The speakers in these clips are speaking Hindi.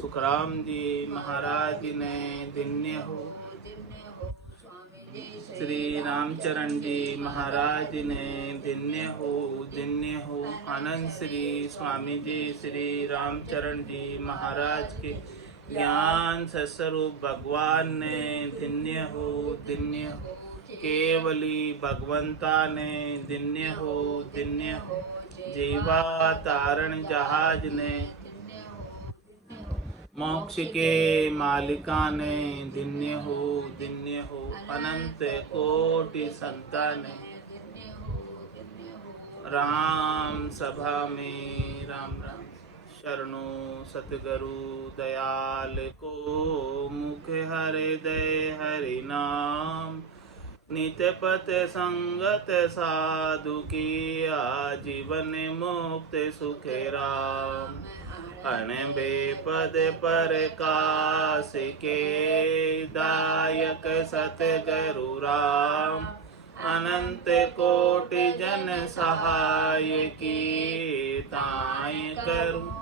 सुखराम जी महाराज ने धन्य हो। श्री रामचरण जी महाराज ने धन्य हो, धन्य हो। आनंद श्री स्वामी जी श्री रामचरण जी महाराज के ज्ञान स्वरूप भगवान ने धन्य हो, धन्य हो। केवली भगवंता ने धन्य हो, धन्य हो। जीवा तारण जहाज ने, मोक्ष के मालिका ने धन्य हो, धन्य हो। अनंत कोटि संतान राम सभा में राम राम। शरणों सतगुरु दयाल को, मुख हृदय हरि नाम। नित्य पथ संगत साधु की, आजीवन मुक्त सुख राम। अण बेपद पर कास के, दायक सतगुरु राम। अनंत कोटि जन सहाय की, ताय करूं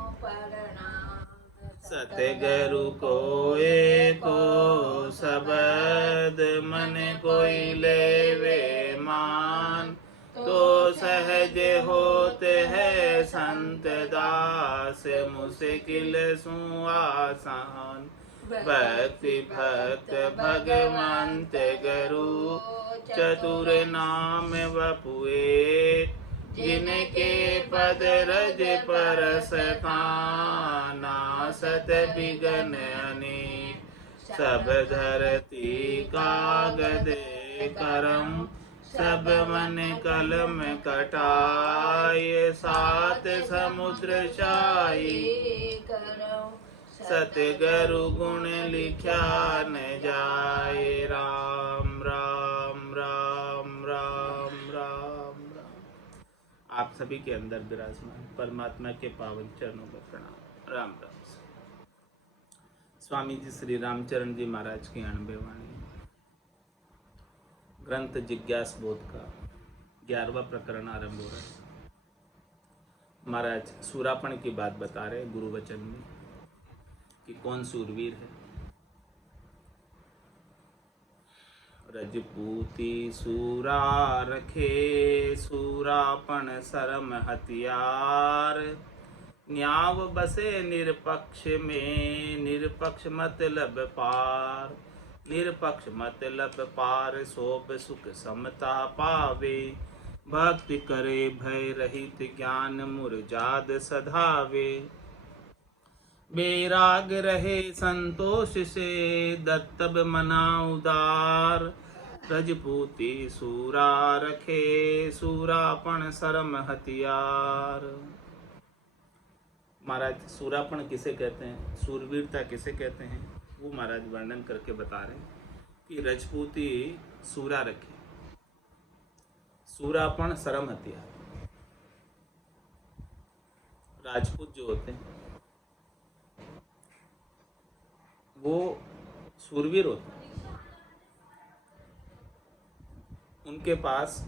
सतगुरु को एको शब्द। मन कोई लेवे मान, तो सहज होते हैं संत दास। मुश्किल सु आसान, भक्ति भक्त भगवंत गुरु। चतुर नाम वपुए, जिनके पद रज पर सताना। सत बिगन अनेक, सब धरती कागद करम। सब मन कलम कटाय, सात समुद्र छाई करम। सतगुरु गुण लिख्या न जाए, राम राम राम राम राम राम। आप सभी के अंदर विराजमान परमात्मा के पावन चरणों का प्रणाम। राम राम। स्वामी जी श्री रामचरण जी महाराज की 98 वाणी ग्रंथ जिज्ञास बोध का 11वां प्रकरण आरंभ हो रहा है। महाराज सूरापण की बात बता रहे गुरु वचन में कि कौन सूरवीर है। रजपूती सूरा रखे, सूरापण शरम हथियार। न्याव बसे निरपक्ष में, निरपक्ष मतलब पार। निरपक्ष मतलब पार, शोभ सुख समता पावे। भक्ति करे भय रहित, ज्ञान मुरजाद सधावे। बेराग रहे संतोष से, दत्तब मना उदार। रजपूती सूरा रखे, सूरापण शरम हथियार। महाराज सूरापण किसे कहते हैं, सूरवीरता किसे कहते हैं, वो महाराज वर्णन करके बता रहे हैं कि रजपूती सूरा रखे, सूरापण शरम हथियार। राजपूत जो होते हैं वो सूरवीर होते हैं, उनके पास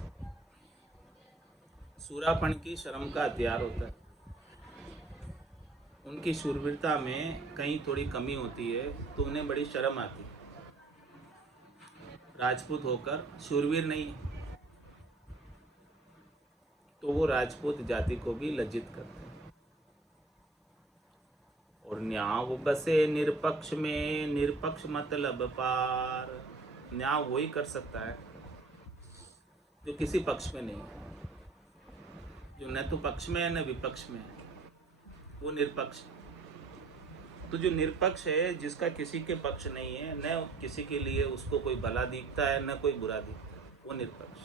सूरापण की शर्म का हथियार होता है। उनकी शूरवीरता में कहीं थोड़ी कमी होती है तो उन्हें बड़ी शर्म आती है। राजपूत होकर शूरवीर नहीं तो वो राजपूत जाति को भी लज्जित करते हैं। और न्याव बसे निरपक्ष में, निरपक्ष मतलब पार। न्याव वही कर सकता है जो किसी पक्ष में नहीं है, जो न तो पक्ष में है न विपक्ष में है, वो निरपक्ष। तो जो निरपक्ष है, जिसका किसी के पक्ष नहीं है, न किसी के लिए उसको कोई भला दिखता है न कोई बुरा दिखता है, वो निरपक्ष।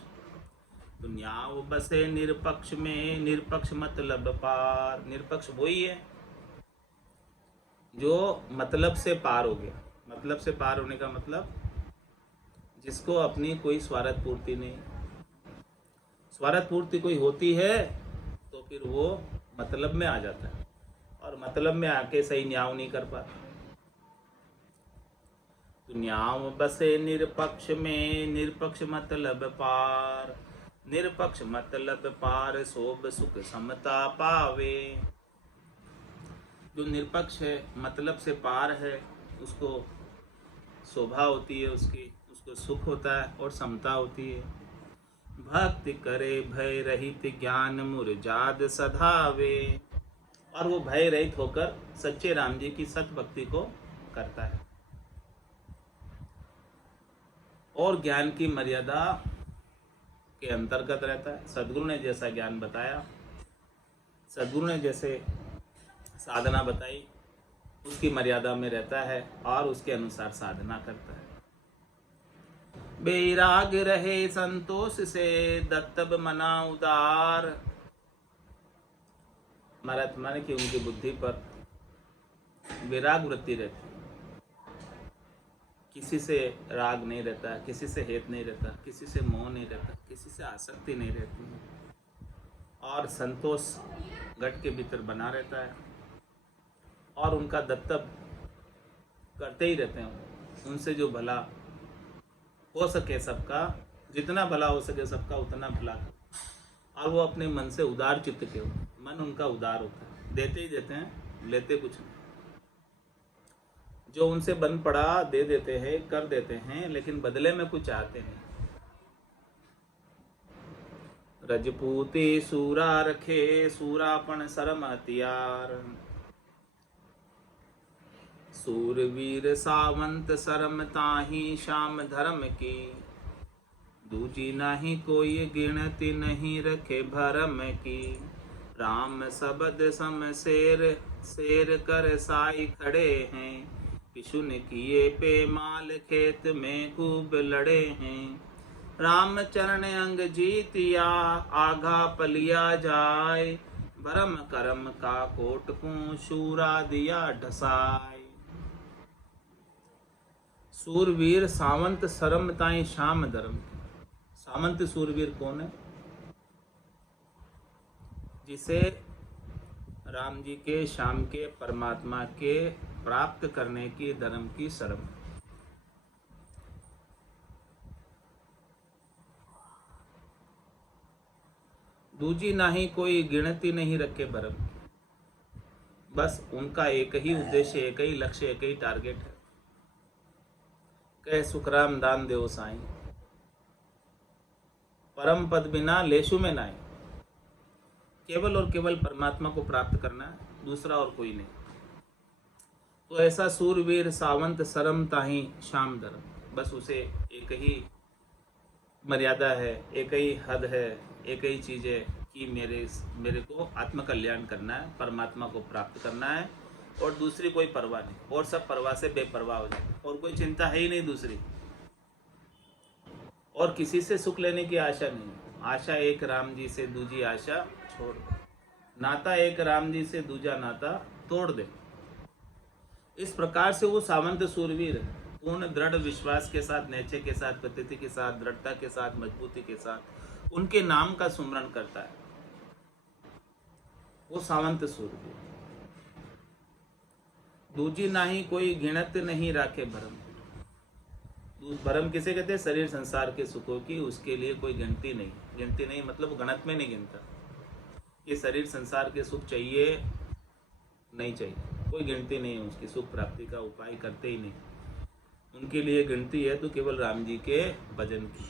तो न्याव बसे निरपक्ष में, निरपक्ष मतलब पार। निरपक्ष वही है जो मतलब से पार हो गया। मतलब से पार होने का मतलब जिसको अपनी कोई स्वार्थ पूर्ति नहीं। स्वार्थ पूर्ति कोई होती है तो फिर वो मतलब में आ जाता है, और मतलब में आके सही न्याय नहीं कर पाता। तो न्याय बसे निरपक्ष में, निरपक्ष मतलब पार। निरपक्ष मतलब पार, शोभ सुख समता पावे। जो निरपक्ष है, मतलब से पार है, उसको शोभा होती है, उसको सुख होता है और समता होती है। भक्ति करे भय रहित ज्ञान मुरजाद सधावे, और वो भय रहित होकर सच्चे राम जी की सत भक्ति को करता है और ज्ञान की मर्यादा के अंतर्गत रहता है। सद्गुरु ने जैसा ज्ञान बताया, सद्गुरु ने जैसे साधना बताई, उसकी मर्यादा में रहता है और उसके अनुसार साधना करता है। बेराग रहे संतोष से दत्तब मना उदार, महाराज माने कि उनकी बुद्धि पर विराग वृत्ति रहती है, किसी से राग नहीं रहता, किसी से हेत नहीं रहता, किसी से मोह नहीं रहता, किसी से आसक्ति नहीं रहती और संतोष घट के भीतर बना रहता है और उनका दत्तब करते ही रहते हैं। उनसे जो भला हो सके सबका, जितना भला हो सके सबका उतना भला, और वो अपने मन से उदार चित्त के हो, मन उनका उदार होता है, देते ही देते हैं, लेते कुछ नहीं। जो उनसे बन पड़ा दे देते हैं, कर देते हैं, लेकिन बदले में कुछ चाहते नहीं। रजपूती सूरा रखे सूरापन शर्म हथियार, सूरवीर सावंत शर्म ताही शाम धर्म की, दूजी नहीं कोई गिनती नहीं रखे भरम की। राम शब्द सम शेर शेर कर साई खड़े हैं, पिशुन किए पे माल खेत में खूब लड़े हैं। राम चरण अंग जीतिया आघा पलिया जाए, भरम करम का कोट को शूरा दिया ढसाए। सूरवीर सावंत शर्म ताई शाम धर्म। सामंत सूरवीर कौन है? जिसे राम जी के, शाम के, परमात्मा के प्राप्त करने की धर्म की शर्म। दूजी नाही कोई गिनती नहीं रखे भरम। बस उनका एक ही उद्देश्य, एक ही लक्ष्य, एक ही टारगेट है। कह सुखराम दान देव साईं, परम पद बिना लेशु में नाई। केवल और केवल परमात्मा को प्राप्त करना है, दूसरा और कोई नहीं। तो ऐसा सूरवीर सावंत शरम ताही शाम धर्म, बस उसे एक ही मर्यादा है, एक ही हद है, एक ही चीज़ है कि मेरे को आत्म कल्याण करना है, परमात्मा को प्राप्त करना है, और दूसरी कोई परवाह नहीं, और सब परवाह से बेपरवाह हो जाए, और कोई चिंता है ही नहीं दूसरी, और किसी से सुख लेने की आशा नहीं। आशा एक राम जी से, दूजी आशा छोड़ दे। नाता एक राम जी से, दूजा नाता तोड़ दे। इस प्रकार से वो सावंत सूरवीर है, पूर्ण दृढ़ विश्वास के साथ, नेचे के साथ, प्रतीति के साथ, दृढ़ता के साथ, मजबूती के साथ उनके नाम का सुमरन करता है, वो सावंत सूरवीर। दूजी नाही कोई गिनत नहीं राखे भरम। भरम किसे कहते हैं? शरीर संसार के सुखों की, उसके लिए कोई गिनती नहीं। गिनती नहीं मतलब गणत में नहीं गिनता। ये शरीर संसार के सुख चाहिए नहीं चाहिए, कोई गिनती नहीं है उसकी, सुख प्राप्ति का उपाय करते ही नहीं। उनके लिए गिनती है तो केवल राम जी के भजन की।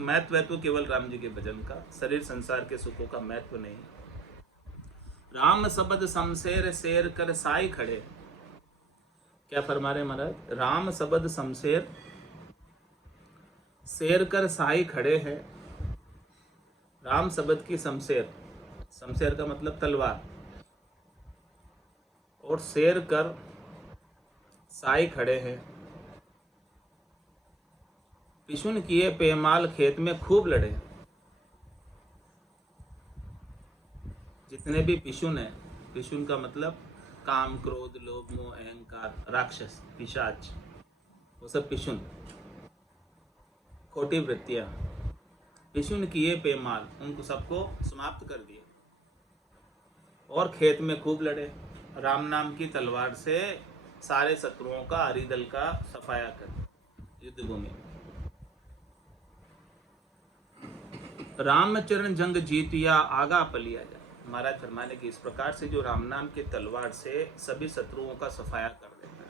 महत्व है तो केवल राम जी के भजन का, शरीर संसार के सुखों का महत्व नहीं। राम शब्द शमशेर शेर कर साई खड़े। क्या फरमा रहे महाराज? राम शब्द शमशेर शेर कर साई खड़े हैं। राम शब्द की शमशेर, शमशेर का मतलब तलवार, और शेर कर साई खड़े हैं। पिशुन किए पेमाल खेत में खूब लड़े। जितने भी पिशुन है, पिशुन का मतलब काम, क्रोध, लोभ, मोह, अहंकार, राक्षस, पिशाच, वो सब पिशुन, खोटी वृत्तियां। पिशुन किए पेमाल, उनको सबको समाप्त कर दिए, और खेत में खूब लड़े। राम नाम की तलवार से सारे शत्रुओं का, हरिदल का सफाया कर युद्ध भूमि। रामचरण जंग जीतिया आगा पलिया जा। महाराज फरमाने की इस प्रकार से जो राम नाम की तलवार से सभी शत्रुओं का सफाया कर देता है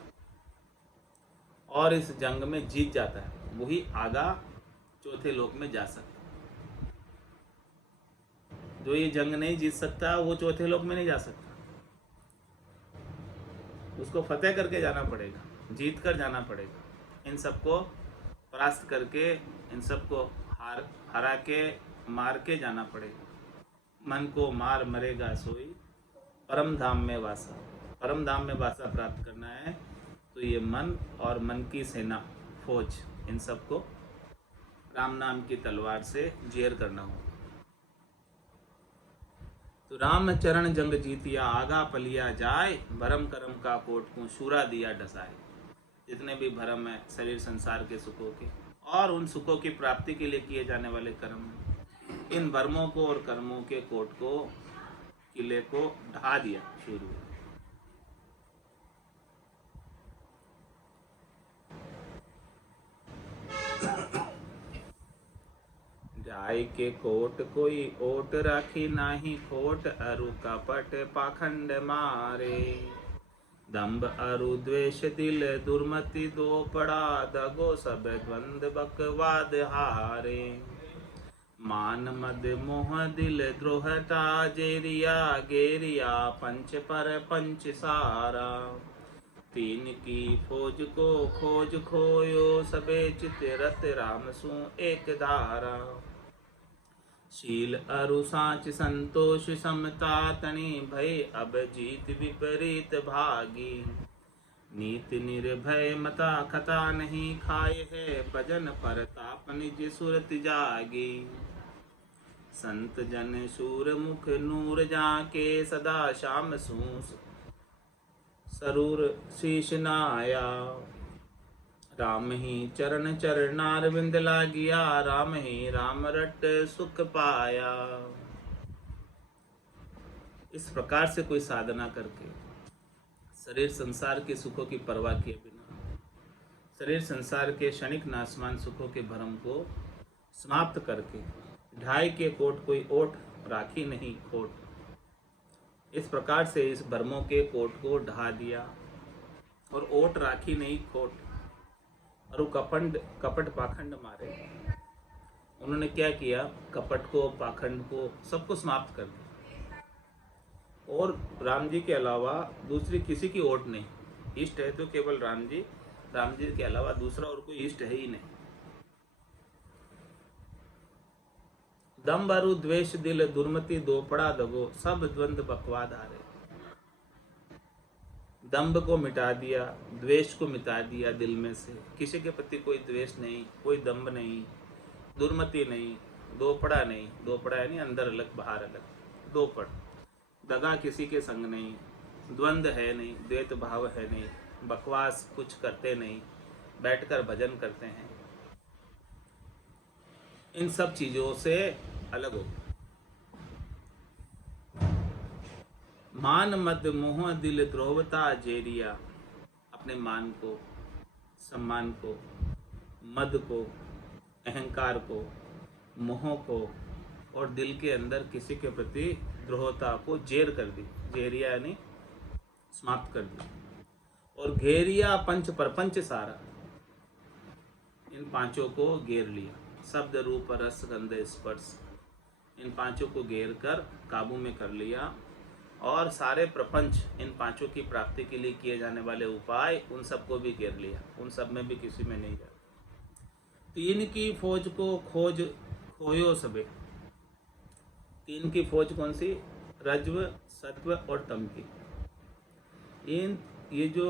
और इस जंग में जीत जाता है, वही आगा चौथे लोक में जा सकता है। जो ये जंग नहीं जीत सकता वो चौथे लोक में नहीं जा सकता, उसको फतेह करके जाना पड़ेगा, जीत कर जाना पड़ेगा, इन सबको परास्त करके, इन सबको हरा के मार के जाना पड़ेगा। मन को मार मरेगा सोई परम धाम में वासा। परम धाम में वासा प्राप्त करना है तो ये मन और मन की सेना, फौज, इन सबको राम नाम की तलवार से जेर करना होगा। तो राम चरण जंग जीतिया आगा पलिया जाए, भरम करम का कोट को शूरा दिया डसाए। जितने भी भरम है शरीर संसार के सुखों के और उन सुखों की प्राप्ति के लिए किए जाने वाले कर्म, इन भरमों को और कर्मों के कोट को, किले को ढा दिया शुरू। जाय के कोट कोई ओट राखी नाही खोट, अरु कपट पाखंड मारे। दंभ अरु द्वेष दिल दुर्मति दो पड़ा, दगो सब द्वंद बकवाद हारे। मान मद मोह दिल द्रोहता जेरिया, गेरिया पंच पर पंच सारा। तीन की फौज को खोज खोयो, सबे चित रत राम सु एक धारा। शील अरु साच संतोष समता तनि, भय अब जीत विपरीत भागी। नीति निर्भय मता खता नहीं खाए है, भजन परताप निज सुरति जागी। संत जन शूर मुख नूर जाके, सदा श्याम सूस सरूर शीश नाया। राम ही चरण चरणार विंद लागिया, राम ही राम रट सुख पाया। इस प्रकार से कोई साधना करके शरीर संसार के सुखों की परवाह किए बिना, शरीर संसार के क्षणिक नाशमान सुखों के भ्रम को समाप्त करके, ढाई के कोट कोई ओट राखी नहीं खोट, इस प्रकार से इस भ्रमों के कोट को ढा दिया और ओट राखी नहीं खोट, और वो कपट पाखंड मारे। उन्होंने क्या किया, कपट को, पाखंड को, सबको समाप्त कर दिया और राम जी के अलावा दूसरी किसी की ओट नहीं। इष्ट है तो केवल राम जी के अलावा दूसरा और कोई इष्ट है ही नहीं। दंभ अरु द्वेष दिल दुर्मति दो पड़ा दगो, सब द्वंद बकवाद हारे। दंभ को मिटा दिया, द्वेष को मिटा दिया दिल में से, किसी के प्रति कोई द्वेष नहीं, कोई दंभ नहीं, दुर्मति नहीं, दोपड़ा नहीं, दोपड़ा यानी अंदर अलग बाहर अलग, दोपड़, दगा किसी के संग नहीं, द्वंद है नहीं, द्वैत भाव है नहीं, बकवास कुछ करते नहीं, बैठकर भजन करते हैं, इन सब चीजों से अलग हो। मान मद मोह दिल द्रोहता जेरिया, अपने मान को, सम्मान को, मद को, अहंकार को, मोह को और दिल के अंदर किसी के प्रति द्रोहता को जेर कर दी। जेरिया यानी समाप्त कर दी। और घेरिया पंच परपंच सारा, इन पांचों को घेर लिया। शब्द रूप रस गंध स्पर्श, इन पांचों को घेर कर काबू में कर लिया और सारे प्रपंच, इन पांचों की प्राप्ति के लिए किए जाने वाले उपाय, उन सबको भी घेर लिया। उन सब में भी किसी में नहीं जाता। तीन की फौज को खोज खोयो सबे। तीन की फौज कौन सी? रज्व, सत्व और तम की। ये जो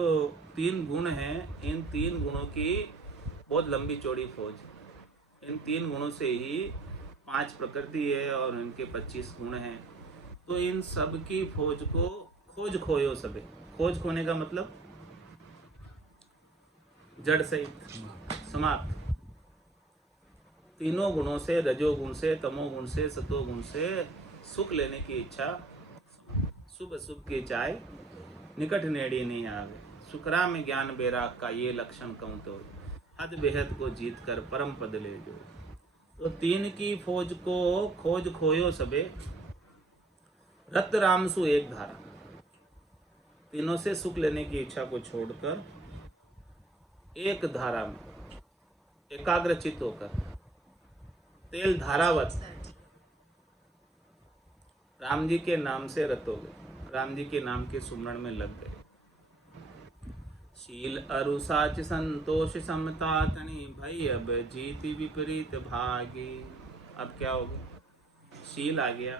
तीन गुण हैं, इन तीन गुणों की बहुत लंबी चौड़ी फौज। इन तीन गुणों से ही 5 प्रकृति है और इनके 25 गुण हैं। तो इन सब की फौज को खोज खोयो सबे। खोज खोने का मतलब जड़ सहित समाप्त। तीनों गुणों से, रजोगुण से, तमोगुण से, सतोगुण से सुख लेने की इच्छा, शुभ शुभ की चाय निकट नेड़ी नहीं आवे। सुखरा में ज्ञान बैराग का ये लक्षण कहूँ तो, हद बेहद को जीत कर परम पद ले जो। तो तीन की फौज को खोज खोयो सबे। रत रामसु एक धारा, तीनों से सुख लेने की इच्छा को छोड़कर एक धारा में एकाग्रचित होकर तेल धारावत राम जी के नाम से रत हो गए, राम जी के नाम के सुमरण में लग गए। शील अरु साच संतोष समता तनी भई अब जीति विपरीत भागी। अब क्या हो गया? शील आ गया,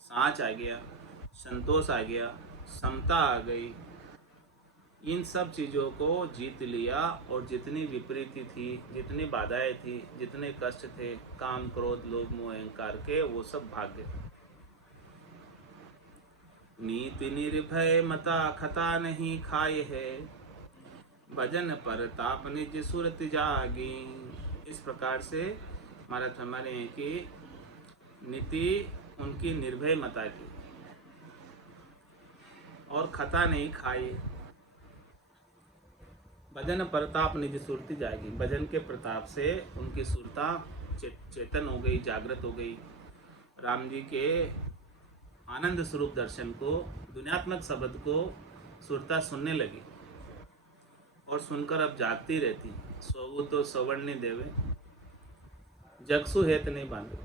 साच आ गया, संतोष आ गया, समता आ गई। इन सब चीज़ों को जीत लिया और जितनी विपरीति थी, जितनी बाधाएं थी, जितने कष्ट थे, काम क्रोध लोभ मोह अहंकार के, वो सब भाग गए। नीति निर्भय मता खता नहीं खाए है, भजन पर ताप निज सुरत जागी। इस प्रकार से महाराज हमारे हैं कि नीति उनकी निर्भय मता की और खता नहीं खाई। भजन प्रताप निज सुरति जागी, भजन के प्रताप से उनकी सुरता चेतन हो गई, जागृत हो गई। राम जी के आनंद स्वरूप दर्शन को, दुनियात्मक शब्द को सुरता सुनने लगी और सुनकर अब जागती रहती। सोवु तो सवर्ण देवे, जगसु हेत नहीं बांधे।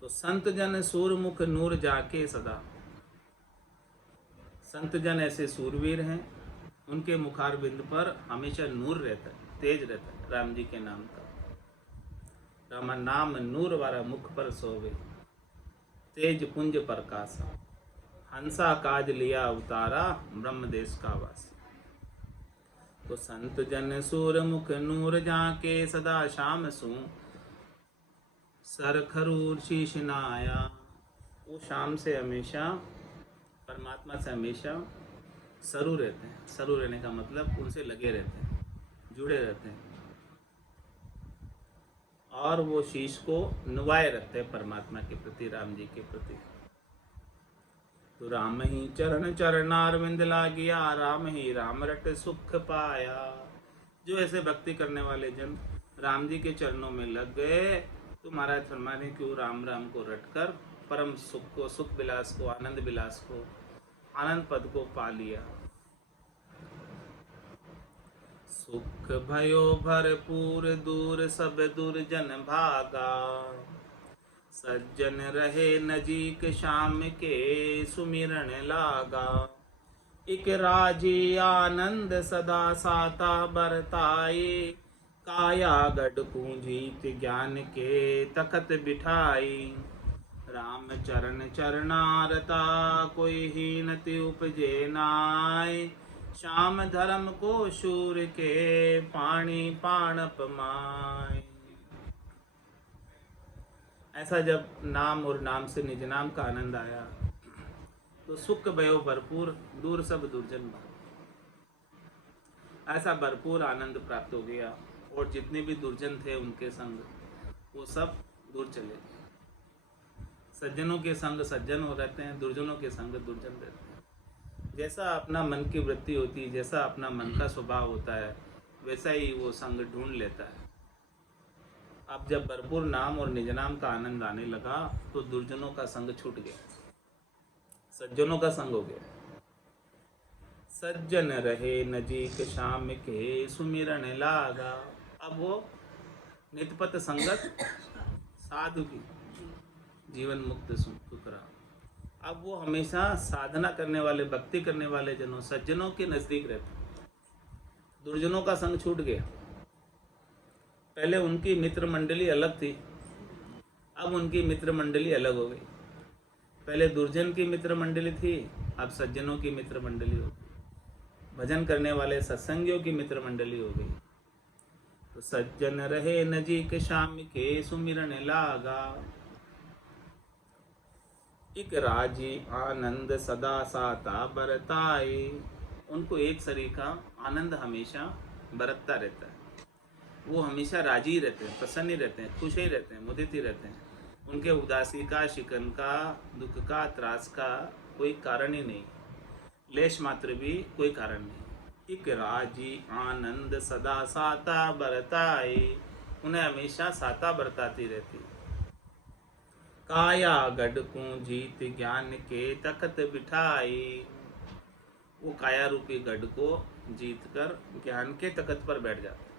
तो संत जन सूरमुख नूर जाके सदा, संत जन ऐसे सूरवीर हैं, उनके मुखार बिंद पर हमेशा नूर रहता है, तेज रहता है राम जी के नाम का। राम नाम नूर वाला मुख पर सोवे, तेज पुंज प्रकाशा। हंसा काज लिया अवतारा, ब्रह्म देश का वासी। तो संत जन सूर मुख नूर जाके सदा शाम सू, सर खरूर शीश नाया। वो शाम से हमेशा परमात्मा से हमेशा सरू रहते हैं। सरू रहने का मतलब उनसे लगे रहते हैं, जुड़े रहते हैं, और वो शीश को नुवाए रखते हैं परमात्मा के प्रति, राम जी के प्रति। तो राम ही चरण चरणारविंद लागिया, राम ही राम रट सुख पाया। जो ऐसे भक्ति करने वाले जन राम जी के चरणों में लग गए, तो महाराज फरमाने क्यों राम राम को रटकर परम सुख को, सुख विलास को, आनंद विलास को, आनंद पद को पा लिया। सुख भयो भरपूर दूर सब दुर्जन भागा, सज्जन रहे नजीक शाम के सुमिरन लागा। इक राजी आनंद सदा साता बरताए, काया गढ़ पूंजीत ज्ञान के तखत बिठाई। राम चरण चरणारता कोई हीनति उपजे नाय, श्याम धर्म को शूर के पाणी पाणप माय। ऐसा जब नाम और नाम से निज नाम का आनंद आया, तो सुख भयो भरपूर दूर सब दुर्जन भाग। ऐसा भरपूर आनंद प्राप्त हो गया, और जितने भी दुर्जन थे उनके संग वो सब दूर चले गए। सज्जनों के संग सज्जन हो रहते हैं, दुर्जनों के संग दुर्जन रहते हैं। जैसा अपना मन की वृत्ति होती है, जैसा अपना मन का स्वभाव होता है, वैसा ही वो संग ढूंढ लेता है। अब जब भरपूर नाम और निज नाम का आनंद आने लगा, तो दुर्जनों का संग छूट गया, सज्जनों का संग हो गया। सज्जन रहे नजीक शाम के सुमिरन लागा। अब वो नितपत संगत साधु की, जीवन मुक्त सुख रहा। अब वो हमेशा साधना करने वाले, भक्ति करने वाले जनों, सज्जनों के नजदीक रहते। दुर्जनों का संग छूट गया। पहले उनकी मित्र मंडली अलग थी, अब उनकी मित्र मंडली अलग हो गई। पहले दुर्जन की मित्र मंडली थी, अब सज्जनों की मित्र मंडली हो गई। भजन करने वाले सत्संगियों की मित्र मंडली हो गई। तो सज्जन रहे नजीक शाम के सुमिरन लागा, एक राजी आनंद सदा साता बरताए। उनको एक शरीर का आनंद हमेशा बरतता रहता है। वो हमेशा राजी रहते हैं, प्रसन्न रहते हैं, खुश ही रहते हैं, मुदित ही रहते हैं। उनके उदासी का, शिकन का, दुख का, त्रास का कोई कारण ही नहीं, लेश मात्र भी कोई कारण नहीं। एक राजी आनंद सदा साता बरताए, उन्हें हमेशा साता बरताती रहती। काया गढ़ को जीत ज्ञान के तखत बिठाई। वो काया रूपी गढ़ को जीत कर ज्ञान के तखत पर बैठ जाते हैं।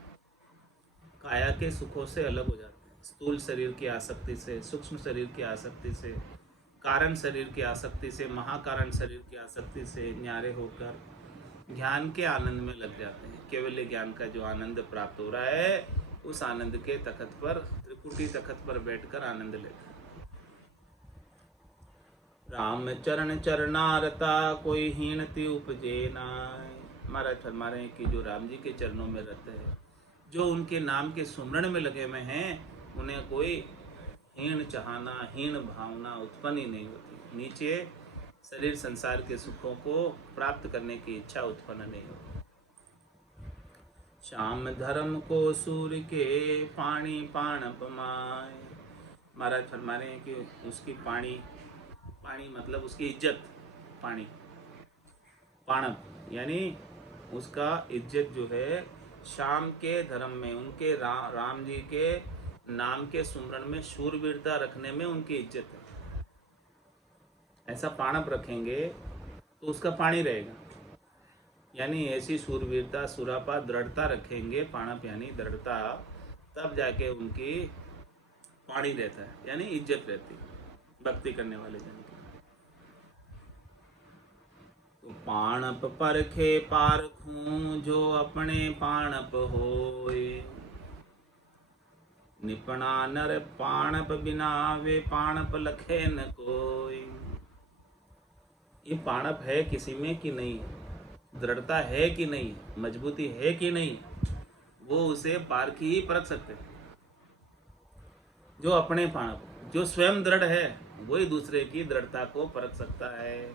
काया के सुखों से अलग हो जाते हैं, स्थूल शरीर की आसक्ति से, सूक्ष्म शरीर की आसक्ति से, कारण शरीर की आसक्ति से, महाकारण शरीर की आसक्ति से न्यारे होकर ज्ञान के आनंद में लग जाते हैं। केवल ज्ञान का जो आनंद प्राप्त हो रहा है, उस आनंद के तखत पर, त्रिकुटी तखत पर बैठकर आनंद लेते हैं। राम चरण चरणारता कोई हीनति उपजे नाय। महाराज फरमा रहे हैं कि जो राम जी के चरणों में रहते हैं, जो उनके नाम के सुमरण में लगे हुए हैं, उन्हें कोई हीन चाहना, हीन भावना उत्पन्न ही नहीं होती। नीचे शरीर संसार के सुखों को प्राप्त करने की इच्छा उत्पन्न नहीं होती। श्याम धर्म को सूर्य के पानी पाणप माय। महाराज फरमा रहे हैं कि उसकी पानी मतलब उसकी इज्जत, पानी पाणप यानी उसका इज्जत जो है, शाम के धर्म में, उनके राम जी के नाम के सुमरण में शूरवीरता रखने में उनकी इज्जत है। ऐसा पाणप रखेंगे तो उसका पानी रहेगा, यानी ऐसी शूरवीरता, सुरापा, दृढ़ता रखेंगे, पाणप यानी दृढ़ता, तब जाके उनकी पानी रहता है, यानी इज्जत रहती है भक्ति करने वाले जन की। तो पाणप परखे पारखूं जो अपने पाणप होए। निपणा नर पाणप बिना वे पाणप लखे न कोई। ये पाणप है किसी में कि नहीं, दृढ़ता है कि नहीं, मजबूती है कि नहीं, वो उसे पारखी ही परख सकते हैं। जो अपने पाणप, जो स्वयं दृढ़ है, वही दूसरे की दृढ़ता को परख सकता है।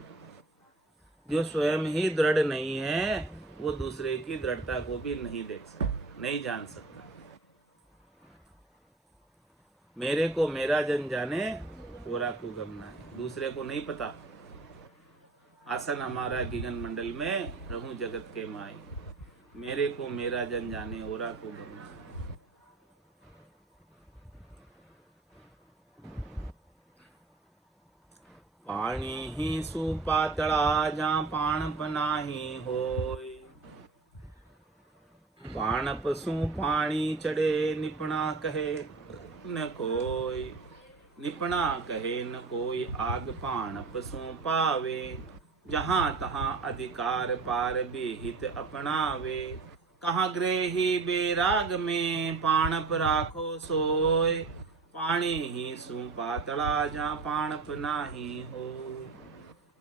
जो स्वयं ही दृढ़ नहीं है, वो दूसरे की दृढ़ता को भी नहीं देख सकता, नहीं जान सकता। मेरे को मेरा जन जाने, ओरा को गमना है। दूसरे को नहीं पता आसन हमारा गिगन मंडल में, रहूं जगत के माई। मेरे को मेरा जन जाने, ओरा को गमना। पाणी ही सुपातला जा पाणप नाही होय। पाणप सु पाणी चढ़े निपणा कहे न कोई। निपणा कहे न कोई आग पाणप सु पावे। जहाँ तहाँ अधिकार पार बेहित अपनावे। कहाँ गृही बेराग में पाणप राखो सोय। पाणी ही सु पातला जा पाणप नाही हो।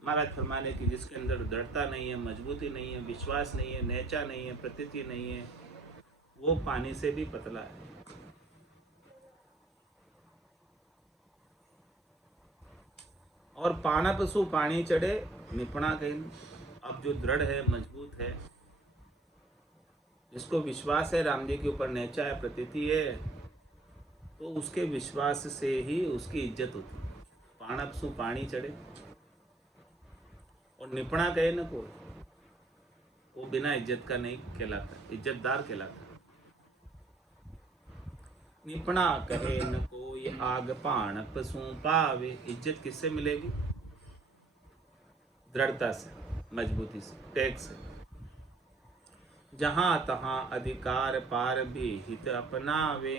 महाराज फरमाने की जिसके अंदर दृढ़ता नहीं है, मजबूती नहीं है, विश्वास नहीं है, नेचा नहीं है, प्रतीति नहीं है, वो पानी से भी पतला है। और पाणप सु पानी चढ़े निपणा कहीं। अब जो दृढ़ है, मजबूत है, जिसको विश्वास है, राम जी के ऊपर नेचा है, प्रतीति है, तो उसके विश्वास से ही उसकी इज्जत होती है। पाणप सु पानी चढ़े और निपणा कहे न कोई, वो बिना इज्जत का नहीं कहलाता, इज्जतदार कहलाता। निपणा कहे न कोई आग पाणप सु पावे। इज्जत किससे मिलेगी? दृढ़ता से, मजबूती से, टैग से। जहां तहां अधिकार पार भी हित अपनावे।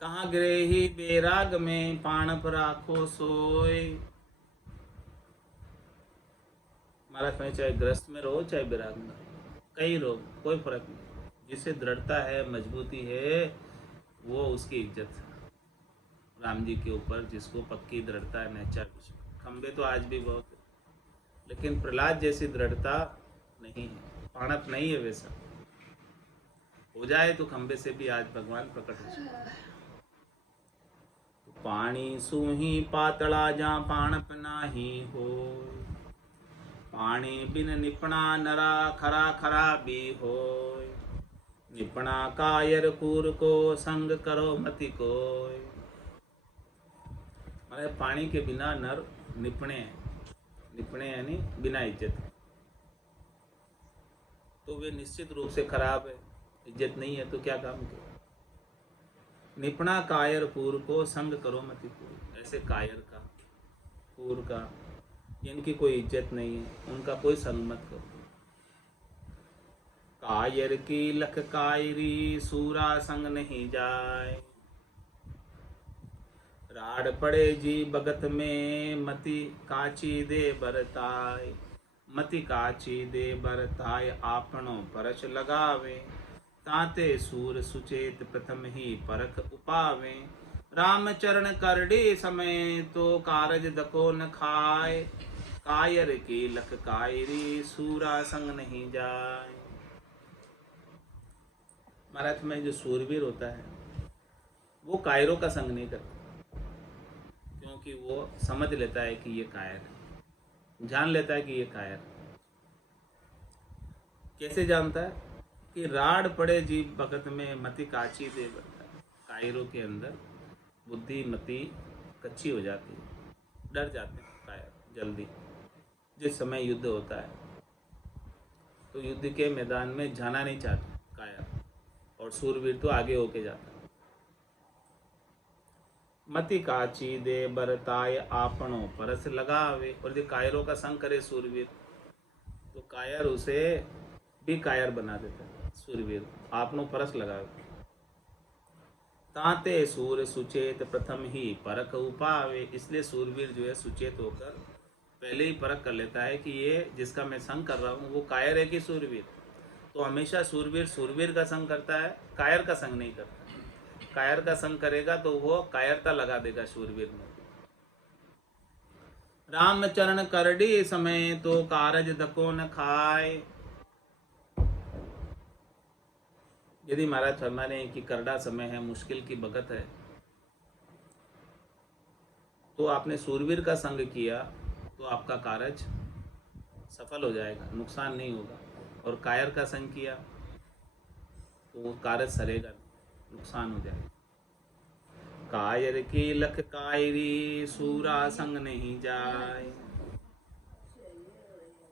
कहाँ गृही बेराग में पाणप राखो सोय। महाराज में चाहे ग्रस्त में रहो, चाहे बेराग में रहो, कहीं रहो, कोई फर्क नहीं। जिसे दृढ़ता है, मजबूती है, वो उसकी इज्जत है। राम जी के ऊपर जिसको पक्की दृढ़ता है, नेचा विश्वास। खंबे तो आज भी बहुत है, लेकिन प्रहलाद जैसी दृढ़ता नहीं है, पाणप नहीं है वैसा। हो जाए तो खंबे से भी आज भगवान प्रकट हो सकते। पानी सूही पातला जा पाणप नाही हो। पानी बिन निपणा नरा खरा खरा भी हो। निपणा कायर कूर को संग करो मति कोय। माने पानी के बिना नर निपणे, निपणे यानी बिना इज्जत, तो वे निश्चित रूप से खराब है। इज्जत नहीं है तो क्या काम के। निपुणा कायर पूर को संग करो मति पूर। ऐसे कायर का, पूर का, जिनकी कोई इज्जत नहीं है, उनका कोई संग मत करो। कायर की लख कायरी, सूरा संग नहीं जाए। राड़ पड़े जी भगत में, मति काची दे बरताए। मति काची दे बरताए, आपनो परच लगावे। ताते सूर सुचेत, प्रथम ही परख उपावे। राम चरण करड़ी समय, तो कारज दको न खाए। कायर की लख कायरी, सूरा संग नहीं जाए। महाराज में जो सूरवीर होता है वो कायरों का संग नहीं करता, क्योंकि वो समझ लेता है कि ये कायर है, जान लेता है कि ये कायर है। कैसे जानता है? कि राड़ पड़े जीव भगत में, मति काची दे बरताए। कायरों के अंदर बुद्धि मति कच्ची हो जाती है, डर जाते हैं कायर जल्दी। जिस समय युद्ध होता है तो युद्ध के मैदान में जाना नहीं चाहते कायर, और सूरवीर तो आगे होके जाता है। मति काची दे बरताए, आपनो परस लगावे। और यदि कायरों का संग करे सूरवीर, तो कायर उसे भी कायर बना देता है। सूरवीर आपनो परस लगावे। ताते सूर सुचेत, प्रथम ही परख उपावे। इसलिए सूरवीर जो है सुचेत होकर पहले ही परख कर लेता है कि ये जिसका मैं संग कर रहा हूँ वो कायर है कि सूरवीर। तो हमेशा सूरवीर सूरवीर का संग करता है, कायर का संग नहीं करता। कायर का संग करेगा तो वो कायरता लगा देगा शूरवीर में। राम चरण करड़ी समय, तो कारज धको न खाए। यदि महाराज फरमा रहे हैं कि करड़ा समय है, मुश्किल की बगत है, तो आपने सूरवीर का संग किया तो आपका कारज सफल हो जाएगा, नुकसान नहीं होगा। और कायर का संग किया तो वो कारज सरेगा, नुकसान हो जाएगा। कायर की लख कायरी, सूरा संग नहीं जाए।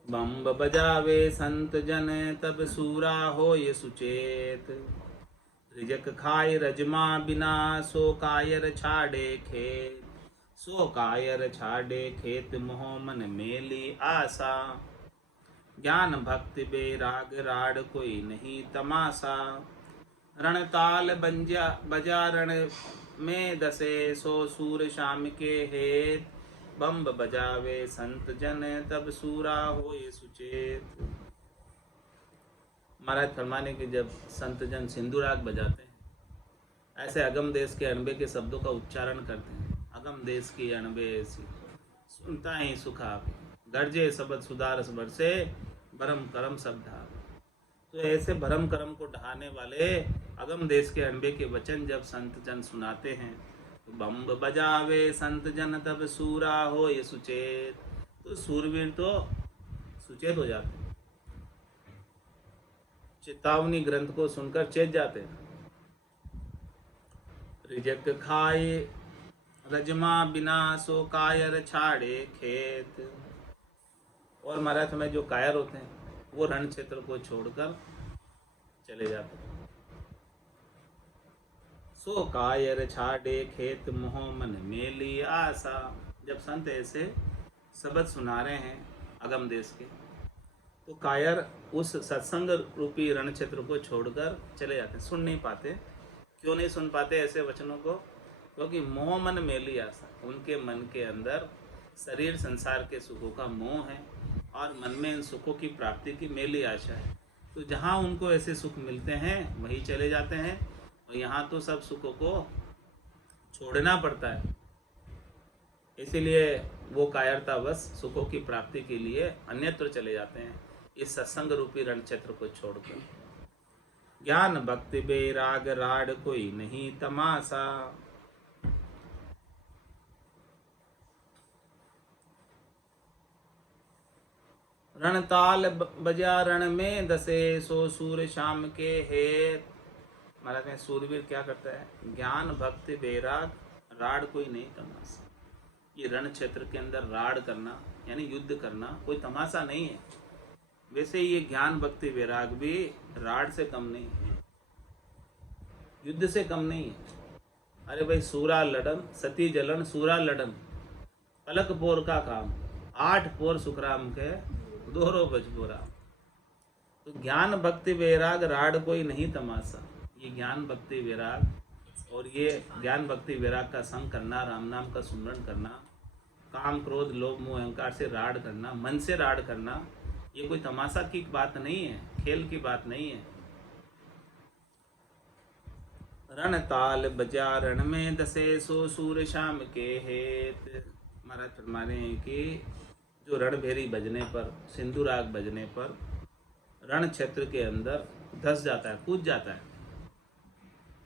बम्ब बजावे संत जन, तब सूरा हो ये सुचेत। रिजक खाए रजमा बिना, सो कायर छाड़े खेत। सो कायर छाड़े खेत, मोह मन मेली आशा। ज्ञान भक्ति बेराग, राड कोई नहीं तमाशा। रण ताल बजा रण में दसे, सो सूर शाम के हेत। बम्ब बजावे संत जन, तब सूरा हो ये सुचेत। महाराज फरमाने के जब संत जन सिंधुराग बजाते हैं, ऐसे अगम देश के अणबे के शब्दों का उच्चारण करते हैं। अगम देश की अणबे ऐसी, सुनता ही सुखा। गर्जे शब्द सुधारस बरसे, भरम करम सब ढावे। तो ऐसे भरम करम को ढहाने वाले अगम देश के अणबे के वचन जब संत जन सुनाते हैं, तो बम्ब बजावे संत जन, तब सूरा हो ये सुचेत। तो सूरवीर तो सुचेत हो जाते हैं, चेतावनी ग्रंथ को सुनकर चेत जाते हैं। रिजक खाए रजमा बिना, सो कायर छाड़े खेत। और महाराज में जो कायर होते हैं वो रण क्षेत्र को छोड़कर चले जाते हैं। सो कायर छाड़े खेत, मोह मन मेली आशा। जब संत ऐसे शब्द सुना रहे हैं अगम देश के, तो कायर उस सत्संग रूपी रण क्षेत्र को छोड़कर चले जाते हैं, सुन नहीं पाते। क्यों नहीं सुन पाते ऐसे वचनों को? क्योंकि मोह मन मेली आशा, उनके मन के अंदर शरीर संसार के सुखों का मोह है, और मन में इन सुखों की प्राप्ति की मेली आशा है। तो जहाँ उनको ऐसे सुख मिलते हैं वहीं चले जाते हैं, और यहाँ तो सब सुखों को छोड़ना पड़ता है। इसीलिए वो कायरता बस सुखों की प्राप्ति के लिए अन्यत्र चले जाते हैं, इस सत्संग रूपी रण क्षेत्र को छोड़कर। ज्ञान भक्ति बेराग, राड कोई नहीं तमाशा। रण ताल बजा रण में दसे, सो सूर शाम के हेत। महाराज में सूरवीर क्या करता है? ज्ञान भक्ति बेराग, राड कोई नहीं तमाशा। ये रण क्षेत्र के अंदर राड करना यानी युद्ध करना कोई तमाशा नहीं है। वैसे ये ज्ञान भक्ति वैराग भी राड से कम नहीं है, युद्ध से कम नहीं है। अरे भाई, सूरा लडन सती जलन सूरा लडन, पलक पोर का काम, 8 पोर सुखराम के, दोरो बजबोरा। तो ज्ञान भक्ति वैराग राड कोई नहीं तमाशा। ये ज्ञान भक्ति वैराग और ये ज्ञान भक्ति वैराग का संग करना, राम नाम का सुमरण करना, काम क्रोध लोभ मोह अहंकार से राड करना, मन से राड करना, ये कोई तमाशा की बात नहीं है, खेल की बात नहीं है। रण ताल बजा रण में दसे सो सूर शाम के हेत। महाराज फरमा रहे हैं कि जो रणभेरी बजने पर, सिंधु राग बजने पर रण क्षेत्र के अंदर धस जाता है, कूद जाता है,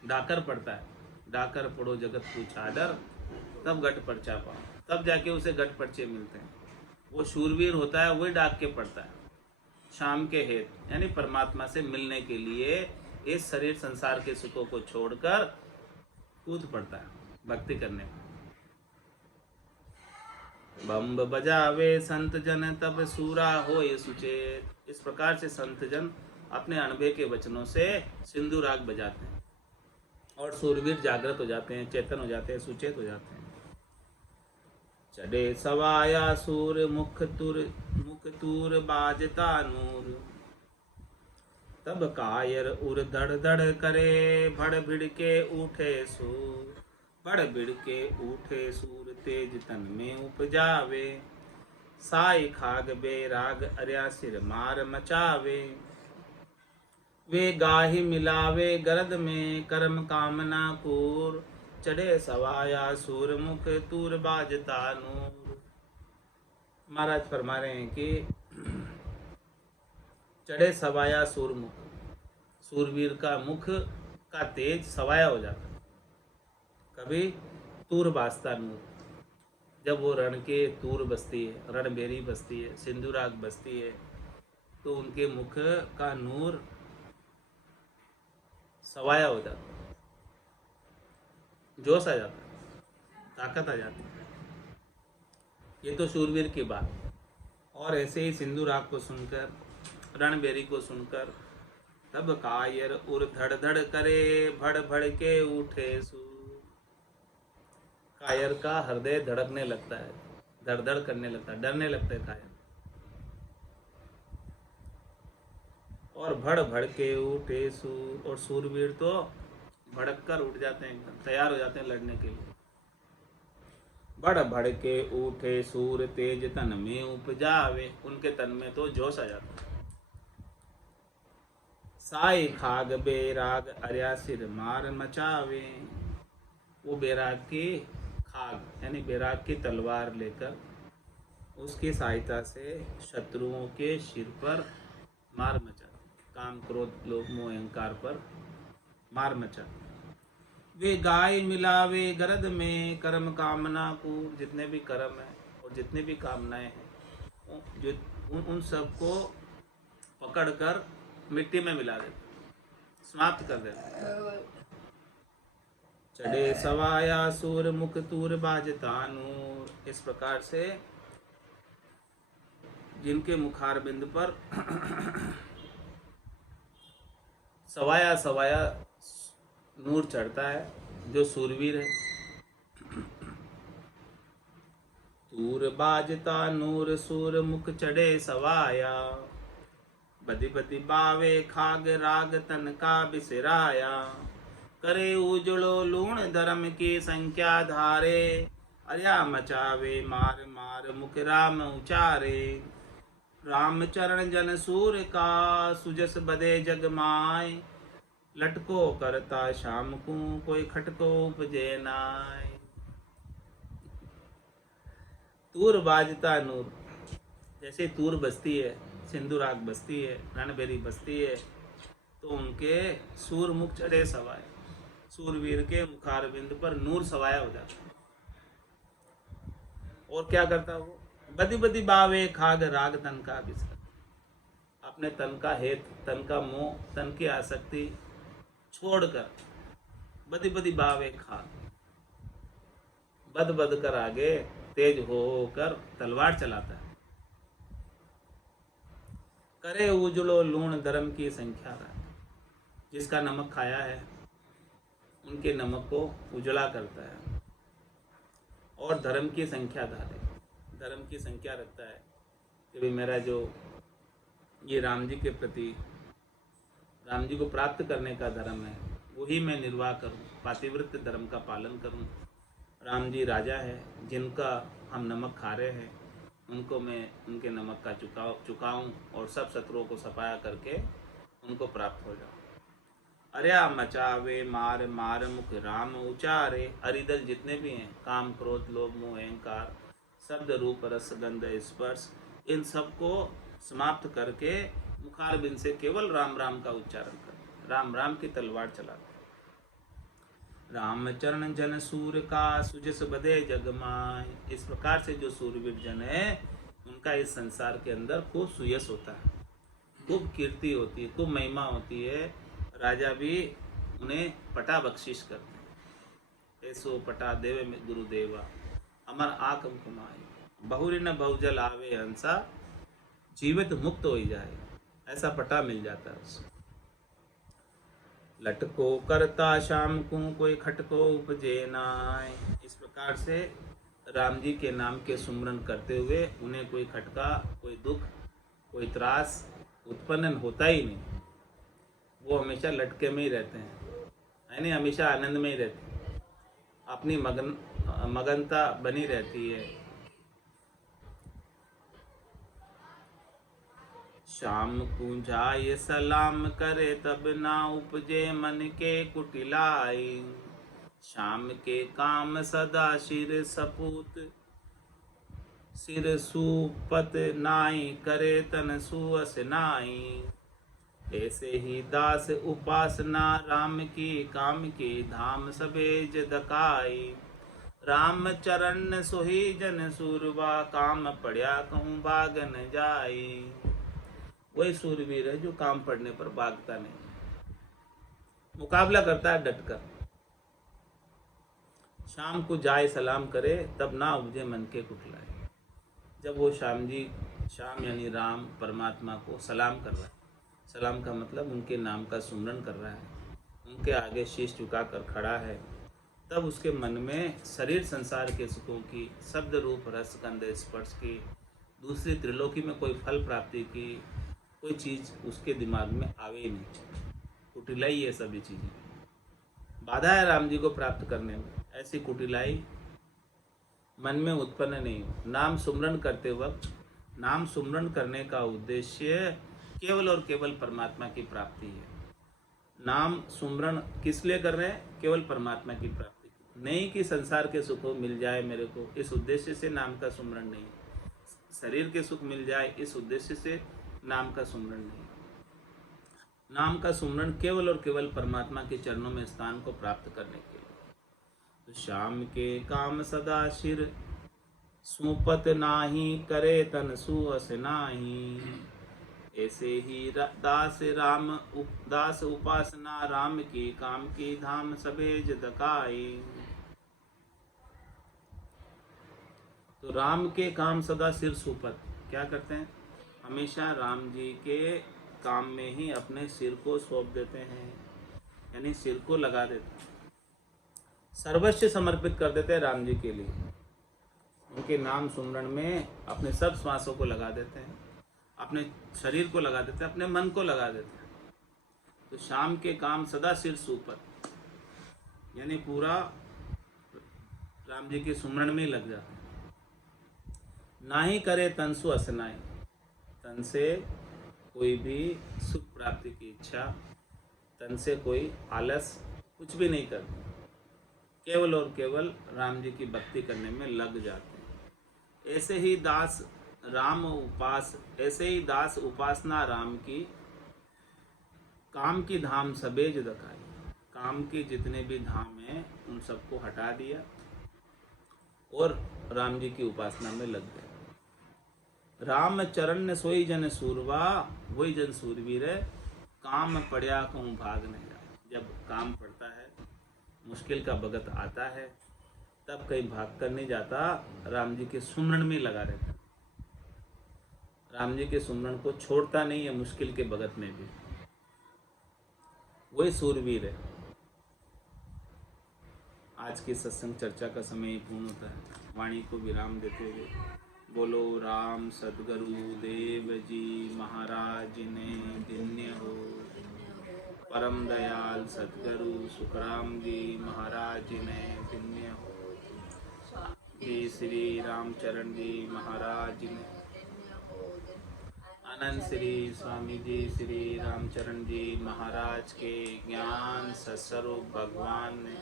डाकर पड़ता है, डाकर पड़ो जगत को चादर, तब गट पर्चा पाओ, तब जाके उसे गट पर्चे मिलते हैं। वो शूरवीर होता है, वही डाक के पड़ता है शाम के हेत, यानी परमात्मा से मिलने के लिए इस शरीर संसार के सुखों को छोड़कर कूद पड़ता है भक्ति करने में। बम्ब बजावे संत जन तब सूरा हो ये सुचेत। इस प्रकार से संत जन अपने अणबे के वचनों से सिंधु राग बजाते हैं और सूरवीर जागृत हो जाते हैं, चेतन हो जाते हैं, सुचेत हो जाते हैं। चढ़े सवाया सूर मुख तूर बाजता नूर, तब कायर उर धड़ धड़ करे, भड़ भिड़ के उठे सूर, भड़ भिड़ के उठे सूर, तेज तन में उपजावे, साई खाग बेराग अर्या सिर मार मचावे, वे गाही मिलावे गरद में कर्म कामना कूर, चढ़े सवाया सूर मुख तूर बाजता नूर। महाराज फरमा रहे हैं कि चढ़े सवाया सूरमुख, सूरवीर का मुख का तेज सवाया हो जाता है। कभी तूर बाजता नूर, जब वो रण के तूर बसती है, रणबेरी बसती है, सिंधुराग बसती है, तो उनके मुख का नूर सवाया हो जाता है, जोश आ जाता है, ताकत आ जाती है। ये तो शूरवीर की बात। और ऐसे ही सिंधु राग को सुनकर, रणबेरी को सुनकर, तब कायर उर धड़ धड़ करे, भड़ भड़ के उठे सूर। कायर का हृदय धड़कने लगता है, धड़ धड़ करने लगता है, डरने लगता है कायर, और भड़ भड़ के उठे सूर। और सूरवीर तो भड़क कर उठ जाते हैं, एकदम तैयार हो जाते हैं लड़ने के लिए। भड़ भड़ के उठे सूर, तेज तन में उपजावे, उनके तन में तो जोश आ जाता है। साई खाग बेराग अर्या सिर मार मचावे, वो बैराग की खाग यानी बैराग की तलवार लेकर उसकी सहायता से शत्रुओं के सिर पर मार मचा, काम क्रोध लोभ मोह अहंकार पर मार मचा। वे गाय मिलावे गरद में कर्म कामना को, जितने भी कर्म है और जितने भी कामनाएं हैं, जो उन सबको पकड़कर मिट्टी में मिला देते, समाप्त कर देते। चढ़े सवाया सूर मुख तूर बाजता नूर। इस प्रकार से जिनके मुखार बिंद पर सवाया सवाया नूर चढ़ता है, जो सूरवीर है, तूर बाजता नूर सूर मुख चढ़े सवाया, बदी बदी बावे खाग राग तन का बिसराया, करे उजड़ो लूण धर्म की संख्या धारे, अर्या मचावे मार मार मुख राम उचारे, राम चरण जन सूर का सुजस बदे जग माय, लटको करता शाम को कोई खटको उपजे नाय। तूर बाजता नूर, जैसे तूर बसती है, सिंधु राग बसती है, रणबेरी बसती है, तो उनके सूर मुख चढ़े सवाए, सूरवीर के मुखार बिंद पर नूर सवाया हो जाता है। और क्या करता वो, बदी बदी बावे खाग राग तन का बिसर, अपने तन का हेत, तन का मोह, तन की आसक्ति छोड़कर बदी बदी बावे खाग, बद बद कर आगे तेज होकर तलवार चलाता है। करे उजलो लूण धर्म की संख्या, जिसका नमक खाया है, उनके नमक को उजला करता है और धर्म की संख्या धारे, धर्म की संख्या रखता है कि भाई मेरा जो ये राम जी के प्रति, राम जी को प्राप्त करने का धर्म है वही मैं निर्वाह करूं, पातिव्रत्य धर्म का पालन करूं। राम जी राजा है, जिनका हम नमक खा रहे हैं उनको मैं उनके नमक का चुकाऊं और सब शत्रुओं को सफाया करके उनको प्राप्त हो जाऊं। अर्या मचावे मार मार मुख राम उचारे। अरिदल जितने भी हैं, काम क्रोध लोभ मोह अहंकार, शब्द रूप रस गंध स्पर्श, इन सबको समाप्त करके मुखारबिंद से केवल राम राम का उच्चारण कर, राम राम की तलवार चलाते। राम चरण जन सूर का सुजस बदे जगमाय। इस प्रकार से जो सूरवीर जन है उनका इस संसार के अंदर खूब सुयस होता है, खूब कीर्ति होती है, खूब महिमा होती है। राजा भी उन्हें पटा बख्शिश करते हैं। ऐसो पटा देवे में गुरुदेवा अमर आकम कुमाई। बहुरी न बहुजल आवे हंसा, जीवित मुक्त हो जाए, ऐसा पटा मिल जाता है उसको। लटको करता शाम को कोई खटको उपजे नाय। इस प्रकार से राम जी के नाम के सुमरन करते हुए उन्हें कोई खटका, कोई दुख, कोई त्रास उत्पन्न होता ही नहीं। वो हमेशा लटके में ही रहते हैं, यानी हमेशा आनंद में ही रहते हैं, अपनी मगनता बनी रहती है। शाम को जाए सलाम करे तब ना उपजे मन के कुटिलाई। शाम के काम सदा सिर सपूत, सिर सुपत नाई करे तन सुअस नाई। ऐसे ही दास उपासना राम की काम की धाम सबेज दकाई। राम चरण सोही जन सूरवा काम पढ़या कहूँ भाग न जाई। वही सूरवीर है जो काम पड़ने पर भागता नहीं, मुकाबला करता है डटकर। शाम को जाए सलाम करे तब ना उपजे मन के कुटलाए। जब वो शाम जी, शाम यानी राम परमात्मा को सलाम कर रहा है, सलाम का मतलब उनके नाम का सुमरन कर रहा है, उनके आगे शीश झुकाकर खड़ा है, तब उसके मन में शरीर संसार के सुखों की, शब्द रूप रस गंध स्पर्श की, दूसरी त्रिलोकी में कोई फल प्राप्ति की कोई चीज़ उसके दिमाग में आवे ही नहीं। कुटिलाई है सभी चीज़ें, बाधा है राम जी को प्राप्त करने में। ऐसी कुटिलाई मन में उत्पन्न नहीं हो। नाम सुमरन करते वक्त, नाम सुमरन करने का उद्देश्य केवल और केवल परमात्मा की प्राप्ति है। नाम सुमरन किस लिए कर रहे हैं? केवल परमात्मा की प्राप्ति, नहीं कि संसार के सुख मिल जाए मेरे को, इस उद्देश्य से नाम का सुमरन नहीं। शरीर के सुख मिल जाए इस उद्देश्य से नाम का सुमरन नहीं। नाम का सुमरन केवल और केवल परमात्मा के चरणों में स्थान को प्राप्त करने के लिए। तो शाम के काम सदा सिर सुपत नाही करे तन सुअस नाही। ऐसे ही दास उपासना राम की काम की धाम सबेज दकाई। तो राम के काम सदा सिर सुपत क्या करते हैं? हमेशा राम जी के काम में ही अपने सिर को सौंप देते हैं, यानी सिर को लगा देते हैं, सर्वस्व समर्पित कर देते हैं राम जी के लिए। उनके नाम सुमरन में अपने सब श्वासों को लगा देते हैं, अपने शरीर को लगा देते हैं, अपने मन को लगा देते हैं। तो शाम के काम सदा सिर सुपत, यानी पूरा राम जी के सुमरन में ही लग जाते हैं। ना ही करे तनसु असनाई, तन से कोई भी सुख प्राप्ति की इच्छा, तन से कोई आलस कुछ भी नहीं करते, केवल और केवल राम जी की भक्ति करने में लग जाते हैं। ऐसे ही दास उपासना राम की काम की धाम सबेज दखाई। काम के जितने भी धाम हैं उन सबको हटा दिया और राम जी की उपासना में लग गए। राम चरण ने सोई जन सूरवा, वही जन सूरवीर है। काम पड़या कहूँ भाग नहीं जाए। जब काम पड़ता है, मुश्किल का वक्त आता है, तब कहीं भाग कर नहीं जाता, राम जी के सुमरन में लगा रहता। राम जी के सुमरन को छोड़ता नहीं है मुश्किल के वक्त में भी, वही सूरवीर है। आज की सत्संग चर्चा का समय ही पूर्ण होता है। वाणी को विराम देते हुए बोलो राम सद्गुरु देव जी महाराज ने धन्य हो। परम दयाल सद्गुरु सुखराम जी महाराज ने धन्य हो। जी श्री रामचरण जी महाराज ने, आनंद श्री स्वामी जी श्री रामचरण जी महाराज के ज्ञान सस्वरूप भगवान ने,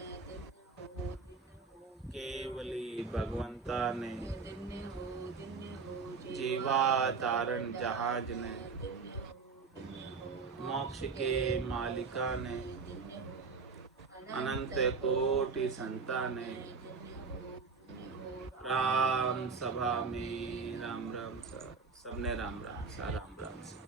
केवली भगवंता ने, जीवा तारण जहाज ने, मोक्ष के मालिका ने, अनंत कोटि संता ने, राम सभा में राम राम सा, सबने राम राम सा, राम राम सा।